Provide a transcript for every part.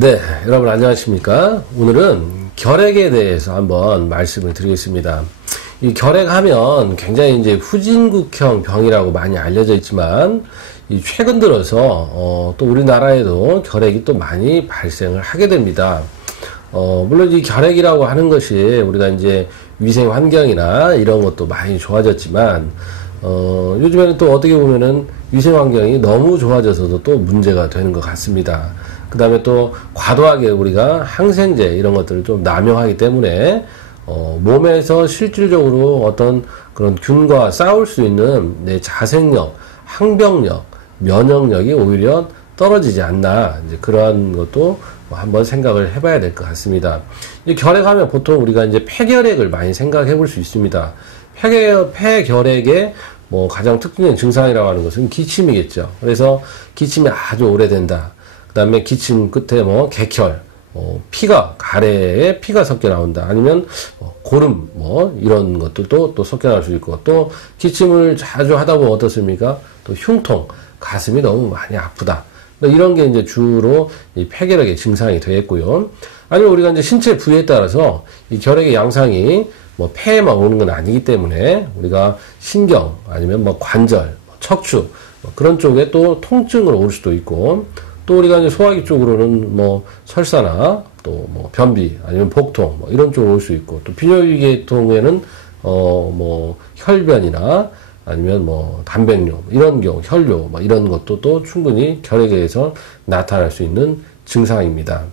네, 여러분 안녕하십니까? 오늘은 결핵에 대해서 한번 말씀을 드리겠습니다. 이 결핵하면 굉장히 이제 후진국형 병이라고 많이 알려져 있지만 이 최근 들어서 어, 또 우리나라에도 결핵이 또 많이 발생을 하게 됩니다. 어, 물론 이 결핵이라고 하는 것이 우리가 이제 위생 환경이나 이런 것도 많이 좋아졌지만 어, 요즘에는 또 어떻게 보면은 위생 환경이 너무 좋아져서도 또 문제가 되는 것 같습니다. 그 다음에 또 과도하게 우리가 항생제 이런 것들을 좀 남용하기 때문에 어, 몸에서 실질적으로 어떤 그런 균과 싸울 수 있는 내 자생력, 항병력, 면역력이 오히려 떨어지지 않나 이제 그러한 것도 뭐 한번 생각을 해봐야 될 것 같습니다. 이 결핵하면 보통 우리가 이제 폐결핵을 많이 생각해 볼 수 있습니다. 폐결, 폐결핵의 뭐 가장 특징적인 증상이라고 하는 것은 기침이겠죠. 그래서 기침이 아주 오래된다. 그 다음에 기침 끝에 뭐 객혈, 어, 피가 가래에 피가 섞여 나온다. 아니면 어, 고름 뭐 이런 것들도 또 섞여 나올 수 있고 또 기침을 자주 하다 보면 어떻습니까? 또 흉통, 가슴이 너무 많이 아프다. 이런 게 이제 주로 이 폐결핵의 증상이 되겠고요. 아니면 우리가 이제 신체 부위에 따라서 이 결핵의 양상이 뭐 폐에만 오는 건 아니기 때문에 우리가 신경 아니면 뭐 관절, 뭐 척추 뭐 그런 쪽에 또 통증으로 올 수도 있고 또 우리가 이제 소화기 쪽으로는 뭐 설사나 또 뭐 변비 아니면 복통 뭐 이런 쪽으로 올 수 있고 또 비뇨기계통에는 어 뭐 혈변이나 아니면 뭐 단백뇨 뭐 이런 경우 혈뇨 뭐 이런 것도 또 충분히 결핵에 의해서 나타날 수 있는 증상입니다.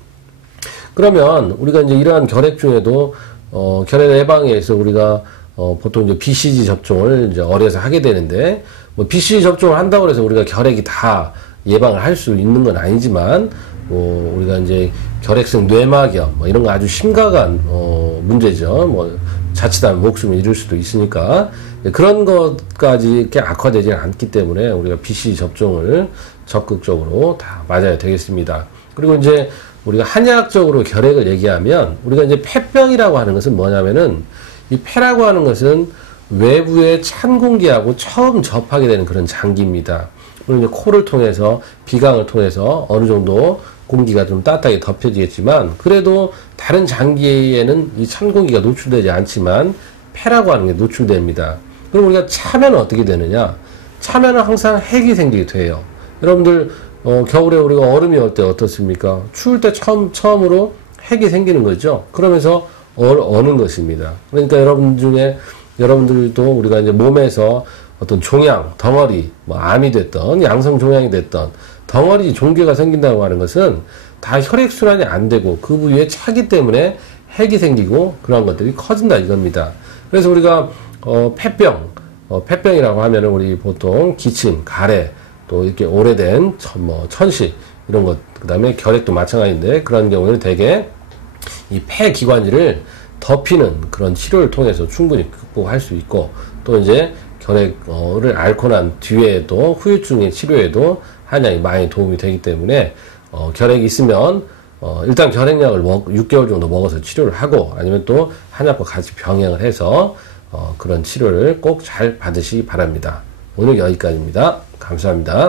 그러면 우리가 이제 이러한 결핵 중에도 어 결핵 예방에 의해서 우리가 어 보통 이제 BCG 접종을 이제 어려서 하게 되는데 뭐 BCG 접종을 한다고 해서 우리가 결핵이 다 예방을 할 수 있는 건 아니지만 뭐 우리가 이제 결핵성 뇌막염 뭐 이런 거 아주 심각한 어 문제죠. 뭐 자칫하면 목숨을 잃을 수도 있으니까 그런 것까지 이렇게 악화되지 않기 때문에 우리가 BCG 접종을 적극적으로 다 맞아야 되겠습니다. 그리고 이제 우리가 한의학적으로 결핵을 얘기하면 우리가 이제 폐병이라고 하는 것은 뭐냐면은 이 폐라고 하는 것은 외부의 찬 공기하고 처음 접하게 되는 그런 장기입니다. 물론 이제 코를 통해서 비강을 통해서 어느 정도 공기가 좀 따뜻하게 덮여지겠지만 그래도 다른 장기에는 이 찬 공기가 노출되지 않지만 폐라고 하는 게 노출됩니다. 그럼 우리가 차면 어떻게 되느냐? 차면은 항상 핵이 생기게 돼요. 여러분들 어, 겨울에 우리가 얼음이 올 때 어떻습니까? 추울 때 처음 처음으로 핵이 생기는 거죠. 그러면서 얼, 어는 것입니다. 그러니까 여러분 중에 여러분들도 우리가 이제 몸에서 어떤 종양, 덩어리, 뭐 암이 됐던 양성 종양이 됐던 덩어리 종괴가 생긴다고 하는 것은 다 혈액 순환이 안 되고 그 부위에 차기 때문에 핵이 생기고 그런 것들이 커진다 이겁니다. 그래서 우리가 어, 폐병, 어, 폐병이라고 하면은 우리 보통 기침, 가래, 또 이렇게 오래된 천, 뭐 천식 이런 것, 그 다음에 결핵도 마찬가지인데 그런 경우에는 대개 이 폐기관지를 덮이는 그런 치료를 통해서 충분히 극복할 수 있고 또 이제 결핵을 앓고 난 뒤에도 후유증의 치료에도 한약이 많이 도움이 되기 때문에 어, 결핵이 있으면 어, 일단 결핵약을 먹, 6개월 정도 먹어서 치료를 하고 아니면 또 한약과 같이 병행을 해서 어, 그런 치료를 꼭 잘 받으시기 바랍니다. 오늘 여기까지입니다. 감사합니다.